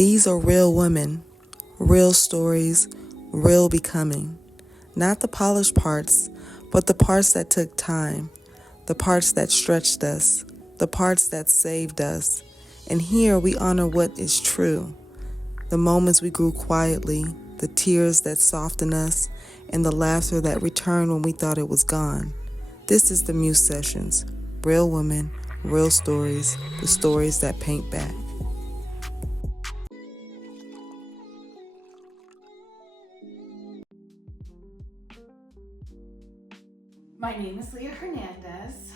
These are real women, real stories, real becoming. Not the polished parts, but the parts that took time, the parts that stretched us, the parts that saved us. And here we honor what is true. The moments we grew quietly, the tears that softened us, and the laughter that returned when we thought it was gone. This is the Muse Sessions. Real women, real stories, the stories that paint back. My name is Leah Hernandez.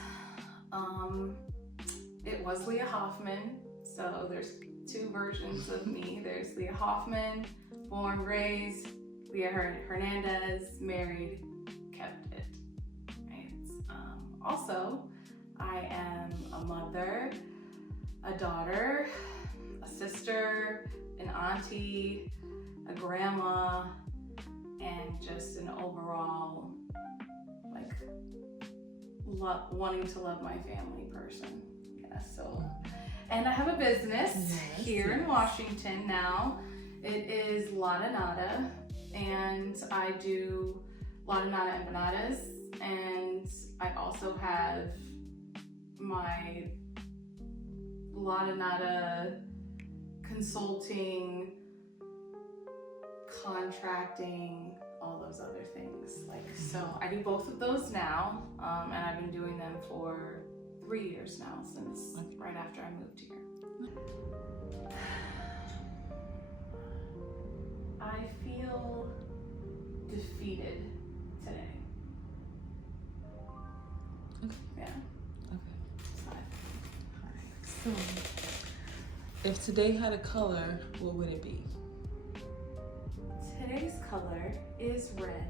It was Leah Hoffman, so there's two versions of me. There's Leah Hoffman, born, raised, Leah Hernandez, married, kept it. Right? Also, I am a mother, a daughter, a sister, an auntie, a grandma, and just an overall wanting to love my family person. Yeah, so, and I have a business here in Washington now. It is LadaNada, and I do LadaNada Empanadas, and I also have my LadaNada consulting, contracting, all those other things. So I do both of those now, and I've been doing them for 3 years now, since right after I moved here. I feel defeated today. Okay. Yeah. Okay. Alright. So, if today had a color, what would it be? Today's color is red.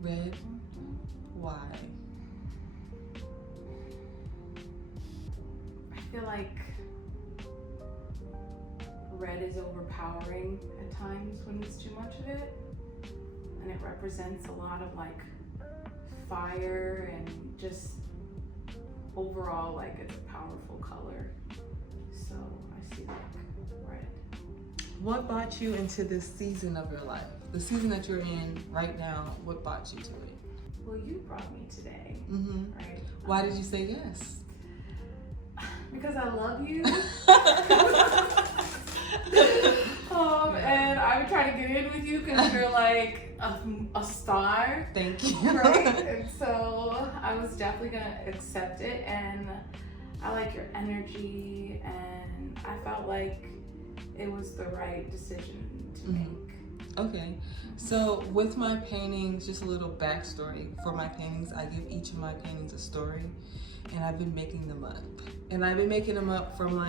Red? Why? I feel like red is overpowering at times when it's too much of it, and it represents a lot of fire and just overall it's a powerful color. So I see red. What brought you into this season of your life? The season that you're in right now, what brought you to it? Well, you brought me today, right? Why did you say yes? Because I love you. And I would try to get in with you because you're like a star. Thank you. Right? And so I was definitely gonna accept it, and I like your energy, and I felt like it was the right decision to make. Okay, so with my paintings, just a little backstory. For my paintings, I give each of my paintings a story, and I've been making them up. And I've been making them up from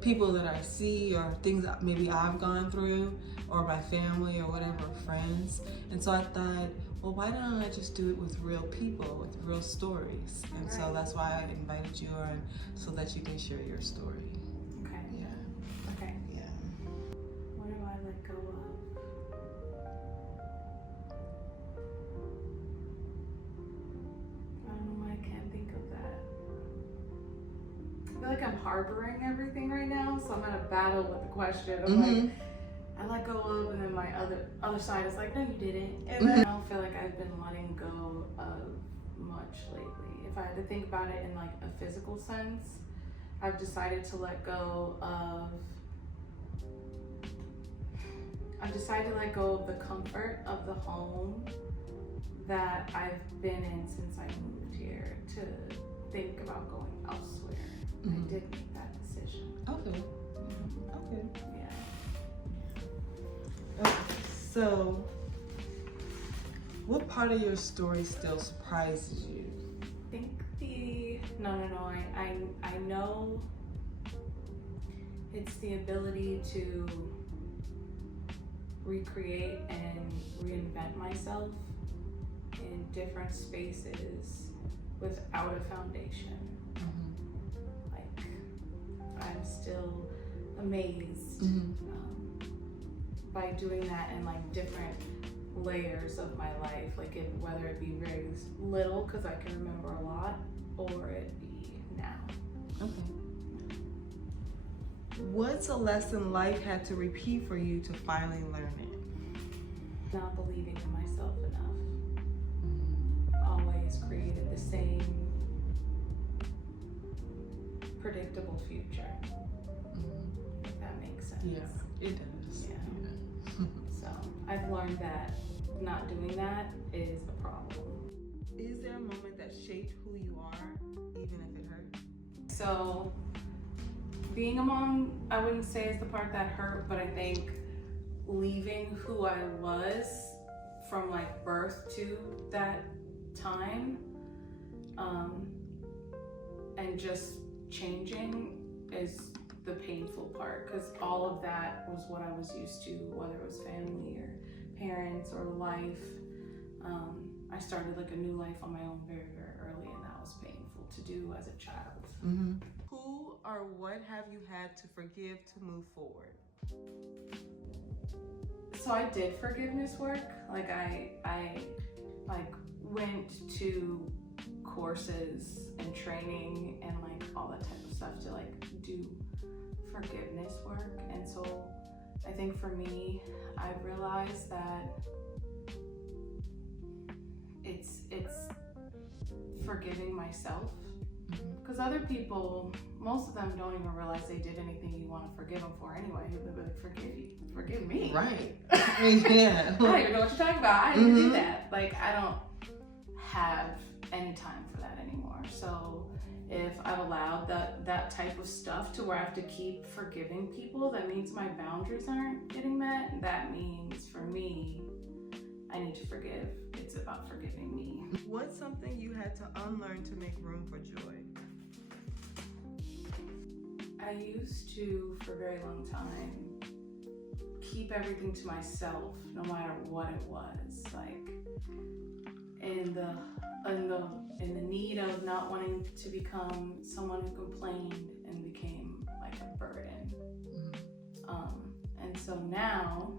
people that I see, or things that maybe I've gone through, or my family, or whatever, friends. And so I thought, well, why don't I just do it with real people, with real stories? And so that's why I invited you on, so that you can share your story. Okay. Yeah. Okay. Yeah. What do I let go of? I don't know why I can't think of that. I feel like I'm harboring everything right now, so I'm at a battle with the question. I'm I let go of, and then my other side is like, no, you didn't. And then I don't feel like I've been letting go of much lately. If I had to think about it in a physical sense, I've decided to let go of the comfort of the home that I've been in since I moved here, to think about going elsewhere. I did make that decision. Okay. Okay. Yeah. Okay. So, what part of your story still surprises you? I think I know it's the ability to recreate and reinvent myself in different spaces without a foundation. I'm still amazed by doing that in different layers of my life, whether it be very little because I can remember a lot, or it be now. Okay. What's a lesson life had to repeat for you to finally learn it? Not believing in myself enough. Always created the same predictable future. If that makes sense. Yeah, it does. Yeah. So I've learned that not doing that is a problem. Is there a moment that shaped who you are, even if it hurt? So being a mom, I wouldn't say is the part that hurt, but I think leaving who I was from like birth to that time, and just changing is the painful part, because all of that was what I was used to, whether it was family or parents or life. I started like a new life on my own very, very early, and that was painful to do as a child. Who or what have you had to forgive to move forward? So I did forgiveness work. Like I like went to courses and training and like all that type of stuff to like do forgiveness work. And so I think for me, I've realized that it's forgiving myself, because other people, most of them don't even realize they did anything you want to forgive them for anyway. They'll be like, forgive me. Right. I Yeah. don't even know what you're talking about. I didn't do that. Like, I don't have any time for that anymore. So if I've allowed that type of stuff to where I have to keep forgiving people, that means my boundaries aren't getting met. That means for me, I need to forgive. It's about forgiving me. What's something you had to unlearn to make room for joy? I used to, for a very long time, keep everything to myself, no matter what it was. Like, in the need of not wanting to become someone who complained and became like a burden. And so now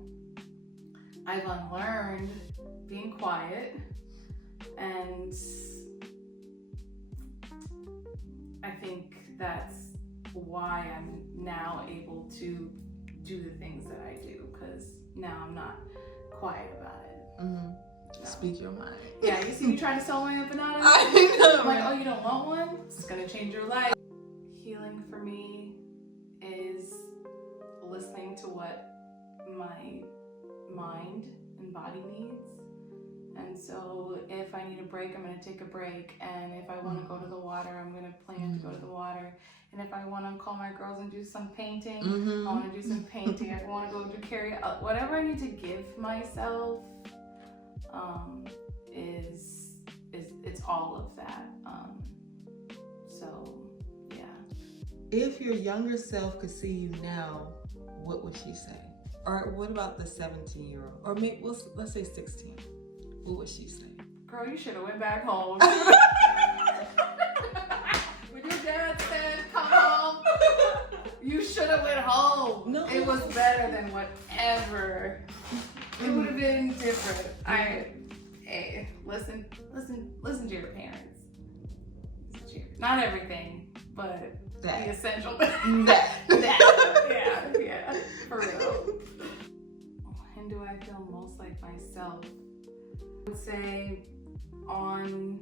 I've unlearned being quiet, and I think that's why I'm now able to do the things that I do, because now I'm not quiet about it. No. Speak your mind. Yeah, you see me trying to sell my empanadas? I know. I'm like, oh, you don't want one? It's gonna change your life. Healing for me is listening to what my mind and body needs. And so if I need a break, I'm gonna take a break. And if I wanna go to the water, I'm gonna plan to go to the water. And if I wanna call my girls and do some painting, I wanna do some painting. I wanna go to karaoke. Whatever I need to give myself, it's all of that. So yeah. If your younger self could see you now, what would she say? Or what about the 17-year-old? Or maybe let's say 16. What would she say? Girl, you should have went back home. When your dad said, come home, you should have went home. No. It was better than whatever. It would have been different. Hey, listen to your parents. Not everything, but the essential. That. Yeah, for real. When do I feel most like myself? I would say and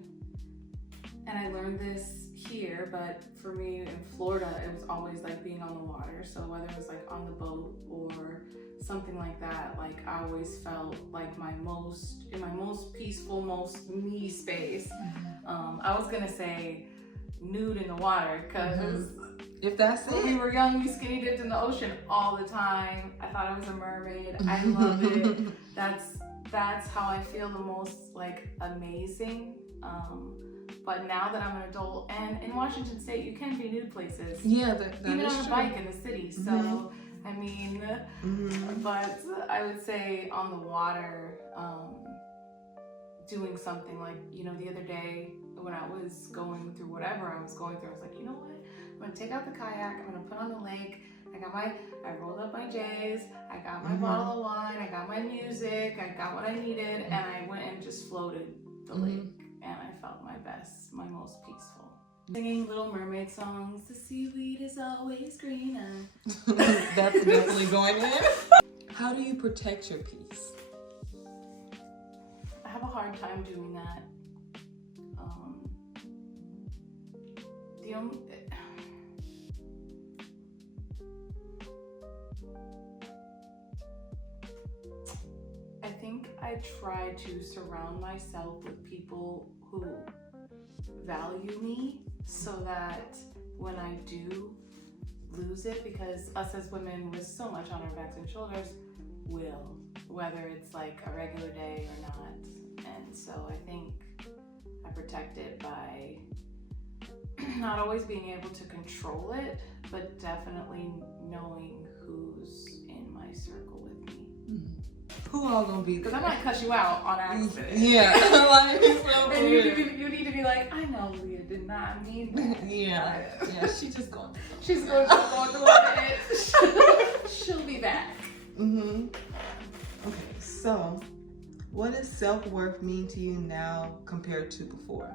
I learned this here, but for me in Florida, it was always like being on the water. So whether it was like on the boat or something like that, like I always felt like in my most peaceful, most me space. I was gonna say nude in the water, because if that's when we were young, we skinny dipped in the ocean all the time. I thought I was a mermaid. I love it. That's how I feel the most like amazing. But now that I'm an adult, and in Washington State, you can be nude places. Yeah, that even is on a true. bike in the city. So I mean, but I would say on the water, doing something like, the other day when I was going through whatever I was going through, I was like, you know what? I'm gonna take out the kayak. I'm gonna put on the lake. I rolled up my J's. I got my bottle of wine. I got my music. I got what I needed, and I went and just floated the lake, and I felt my best, my most peaceful. Singing Little Mermaid songs. The seaweed is always greener. That's definitely going in. How do you protect your peace? I have a hard time doing that. The only, I think I try to surround myself with people who value me so that when I do lose it, because us as women with so much on our backs and shoulders will, whether it's like a regular day or not. And so I think I protect it by not always being able to control it, but definitely knowing who's in my circle with me. Who all gonna be there? Because I might cuss you out on accident. Yeah. Like, so and you need to be like, I know Leah did not mean that. Yeah. Yeah, she's just going She's going to go through it. She'll be back. Mm-hmm. Okay, so what does self-worth mean to you now compared to before?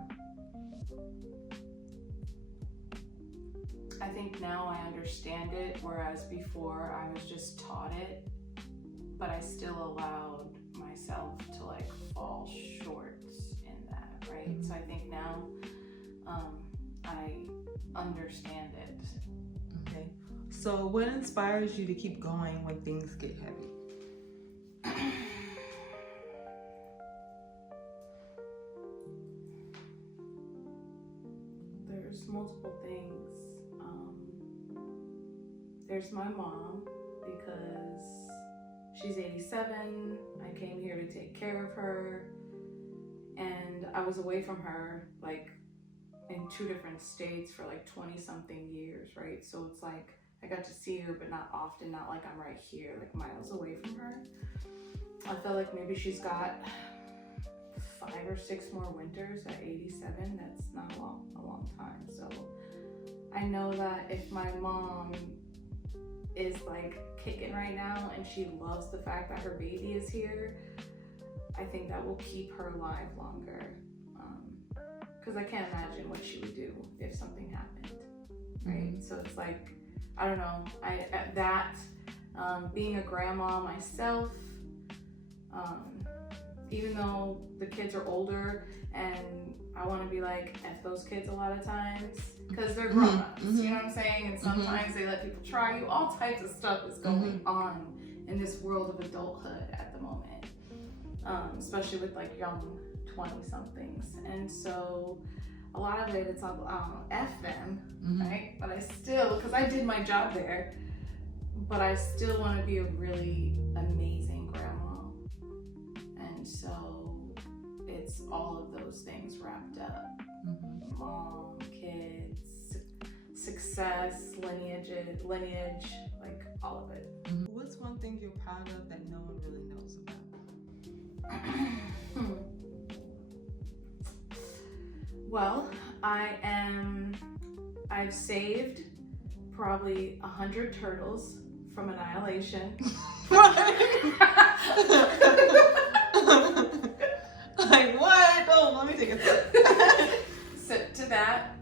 I think now I understand it, whereas before I was just taught it, but I still allowed myself to like fall short in that, right? Mm-hmm. So I think now I understand it. Okay. So what inspires you to keep going when things get heavy? There's multiple things. There's my mom, because she's 87. I came here to take care of her, and I was away from her like in 2 different states for like 20 something years, right? So it's like I got to see her, but not often, not like I'm right here, like miles away from her. I feel like maybe she's got 5 or 6 more winters at 87. That's not a long time. So I know that if my mom is like kicking right now and she loves the fact that her baby is here, I think that will keep her alive longer. Because I can't imagine what she would do if something happened, right? Mm-hmm. So it's like, I don't know, being a grandma myself, even though the kids are older and I want to be like F those kids a lot of times because they're grown-ups, you know what I'm saying? And sometimes they let people try you. All types of stuff is going on in this world of adulthood at the moment, especially with like young 20-somethings. And so a lot of it, it's all, F them, right? But I still, because I did my job there, but I still want to be a really amazing grandma. And so it's all of those things wrapped up. Mom, kids, success, lineage, like all of it. What's one thing you're proud of that no one really knows about? Well, I've saved probably 100 turtles from annihilation. Like what? Oh, let me take a sip. So to that,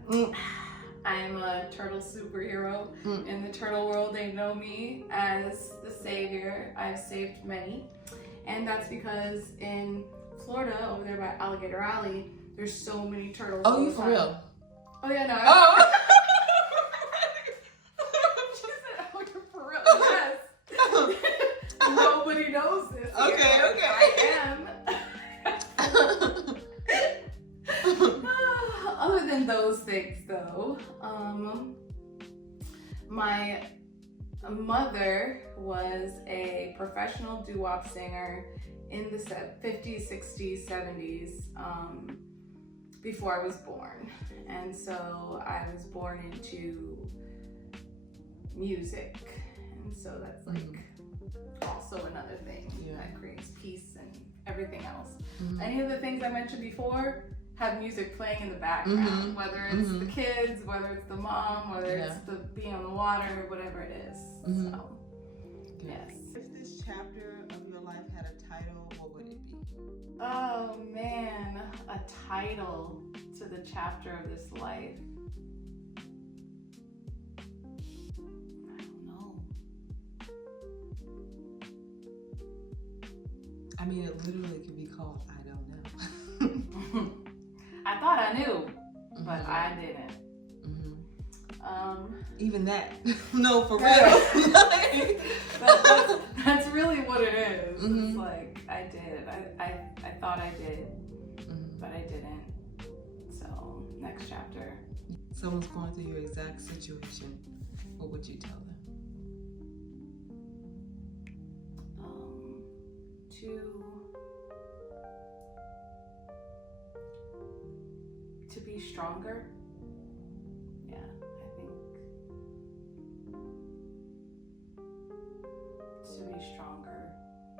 I am a turtle superhero. In the turtle world, they know me as the savior. I've saved many. And that's because in Florida, over there by Alligator Alley, there's so many turtles. Oh, you for real? Oh yeah, no. Oh. She said, "Oh, you're for real." Yes. Nobody knows this. Okay. I am. Other than those things, though, my mother was a professional doo-wop singer in the 50s, 60s, 70s, before I was born. And so I was born into music. And so that's like also another thing that creates peace and everything else. Any of the things I mentioned before have music playing in the background, whether it's the kids, whether it's the mom, whether it's the being on the water, whatever it is. So, yes. If this chapter of your life had a title, what would it be? Oh man, a title to the chapter of this life. I mean, it literally could be called I Don't Know. I thought I knew, but I didn't. Even that. No, for real. That's really what it is. It's like, I did. I thought I did, but I didn't. So, next chapter. Someone's going through your exact situation. What would you tell them? To be stronger. Yeah, I think to be stronger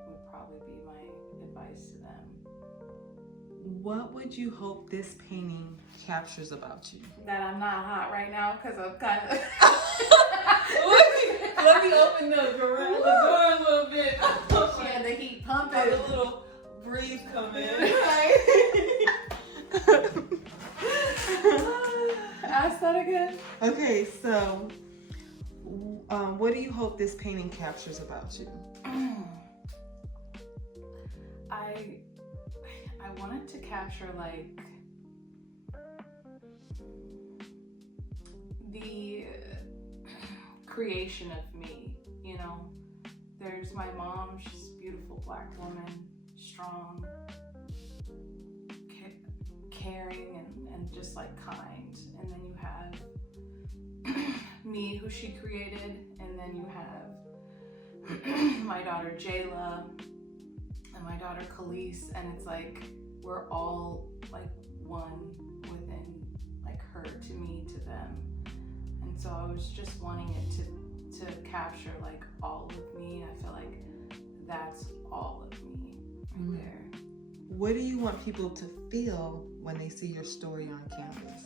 would probably be my advice to them. What would you hope this painting captures about you? That I'm not hot right now because I'm kind of. Let me open the door a little bit. Yeah, the heat pumping. A little breeze come in. Ask that again. Okay, so what do you hope this painting captures about you? I wanted to capture like the creation of me, you know. There's my mom, she's a beautiful Black woman, strong, caring, and just like kind. And then you have me, who she created, and then you have my daughter Jayla and my daughter Khalees, and it's like we're all like one within like her to me to them. And so I was just wanting it to capture like all of me. I feel like that's all of me right there. What do you want people to feel when they see your story on canvas?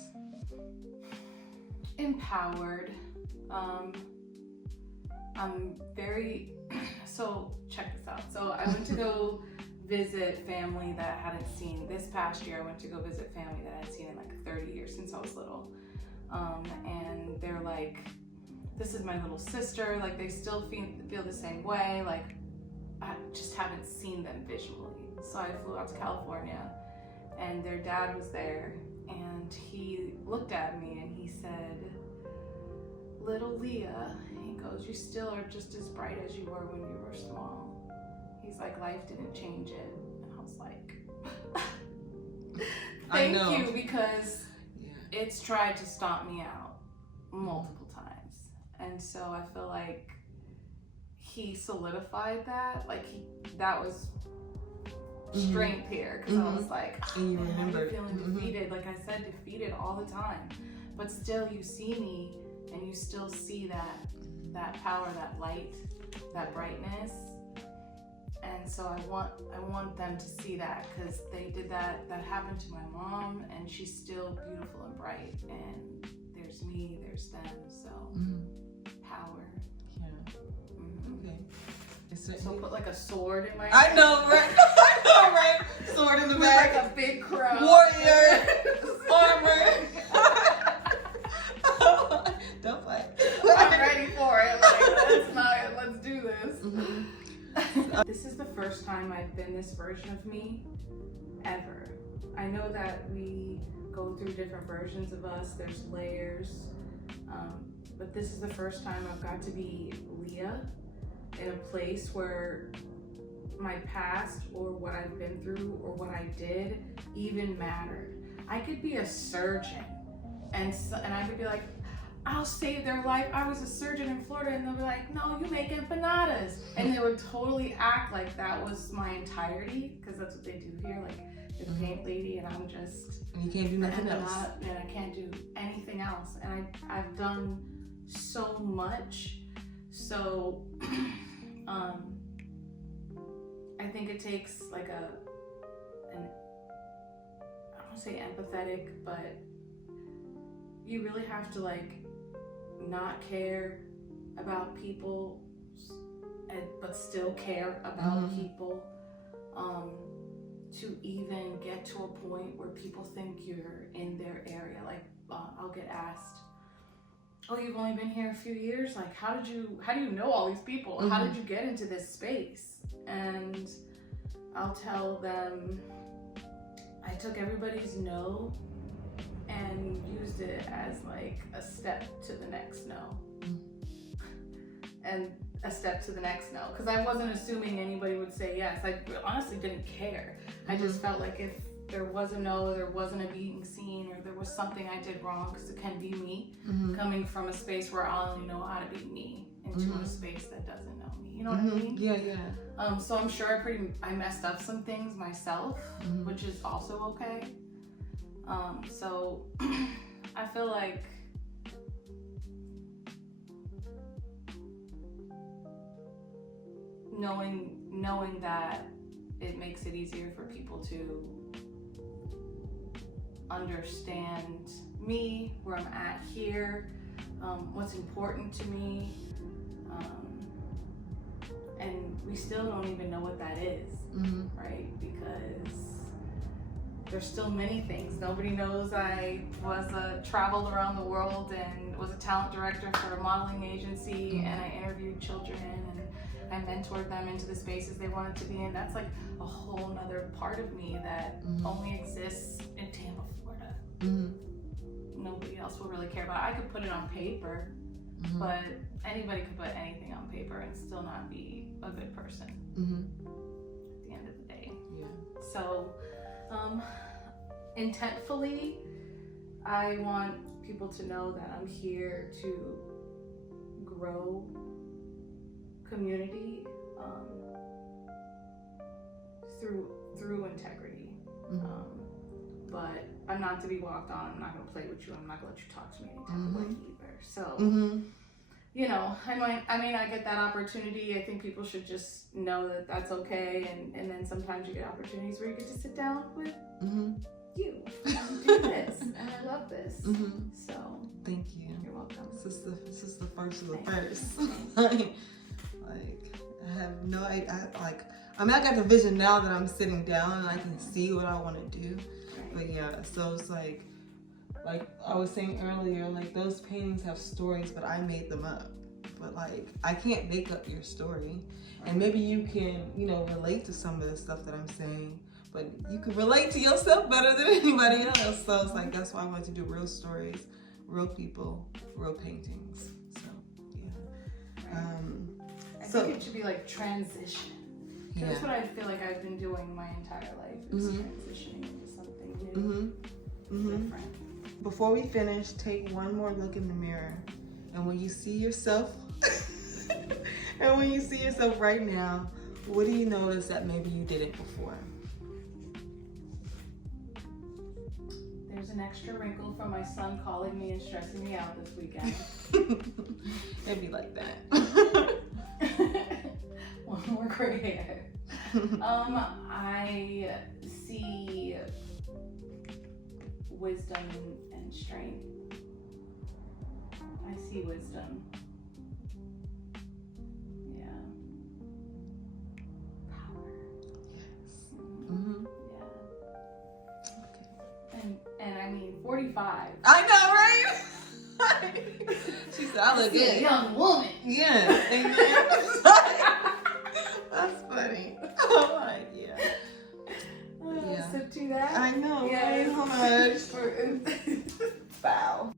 Empowered. I'm very, so check this out. So I went to go visit family that I hadn't seen. This past year I went to go visit family that I hadn't seen in like 30 years since I was little. And they're like, this is my little sister. Like they still feel the same way. Like I just haven't seen them visually. So I flew out to California and their dad was there and he looked at me and he said, little Leah, he goes, you still are just as bright as you were when you were small. He's like, life didn't change it. And I was like, thank you, because it's tried to stomp me out multiple times. And so I feel like he solidified that. Like that was strength here, because I was like, and you remember feeling defeated. Like I said, defeated all the time. But still, you see me, and you still see that power, that light, that brightness. And so I want them to see that, because they did that happened to my mom, and she's still beautiful and bright. And there's me, there's them. So power. Yeah. Okay. So put like a sword in my I know, right? I know, right? Sword in the back. Like a big crown. Warrior. Armor. Don't fight. I'm ready for it. Like, let's do this. This is the first time I've been this version of me ever. I know that we go through different versions of us. There's layers. But this is the first time I've got to be Leah in a place where my past or what I've been through or what I did even mattered. I could be a surgeon and I could be like, I'll save their life. I was a surgeon in Florida, and they'll be like, no, you make empanadas. And they would totally act like that was my entirety, because that's what they do here. Like, you're the paint lady, and I'm just... And you can't do nothing else. And I can't do anything else. And I've done so much. So, I think it takes like I don't want to say empathetic, but you really have to like not care about people, but still care about people, to even get to a point where people think you're in their area. Like I'll get asked, oh, you've only been here a few years? Like, how do you know all these people? How did you get into this space? And I'll tell them I took everybody's no and used it as like a step to the next no. And a step to the next no. Because I wasn't assuming anybody would say yes. I honestly didn't care. I just felt like if there was a no, there wasn't a being seen, or there was something I did wrong, because it can be me, coming from a space where I only know how to be me into a space that doesn't know me. You know what I mean? Yeah. So I'm sure I messed up some things myself, which is also okay. So I feel like knowing that it makes it easier for people to understand me, where I'm at here, what's important to me, and we still don't even know what that is, right? Because there's still many things. Nobody knows I traveled around the world and was a talent director for a modeling agency, and I interviewed children and I mentored them into the spaces they wanted to be in. That's like a whole nother part of me that only exists in Tampa, Florida. Nobody else will really care about it. I could put it on paper, but anybody could put anything on paper and still not be a good person at the end of the day. Yeah. So, intentfully, I want people to know that I'm here to grow community through integrity. But I'm not to be walked on. I'm not going to play with you. I'm not going to let you talk to me any type of way either. So, you know, I may not get that opportunity. I think people should just know that that's okay. And then sometimes you get opportunities where you get to sit down with you and do this. And I love this. So, thank you. You're welcome. This is the first of the first. Thanks. Like, I have no idea. I got the vision now that I'm sitting down and I can see what I want to do. But yeah, so it's like I was saying earlier, like those paintings have stories, but I made them up. But like, I can't make up your story. And maybe you can, relate to some of the stuff that I'm saying, but you can relate to yourself better than anybody else. So it's like, that's why I wanted to do real stories, real people, real paintings. So yeah. I think it should be like transition. That's what I feel like I've been doing my entire life, is transitioning into something new, different. Before we finish, take one more look in the mirror. And when you see yourself, right now, what do you notice that maybe you didn't before? There's an extra wrinkle from my son calling me and stressing me out this weekend. It'd be like that. One more gray hair. I see wisdom and strength. I see wisdom. Yeah. Power. Mm-hmm. Yeah. Okay. And I mean 45. I know, right? She said, I look good. A young woman. Yeah. That's funny. I'm like, yeah. So do that. I know. Yeah. Right? How much? Foul.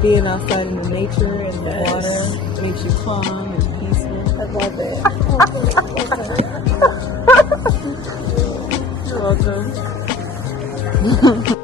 Being outside in the nature and the water makes you calm and peaceful. I love it. You're welcome.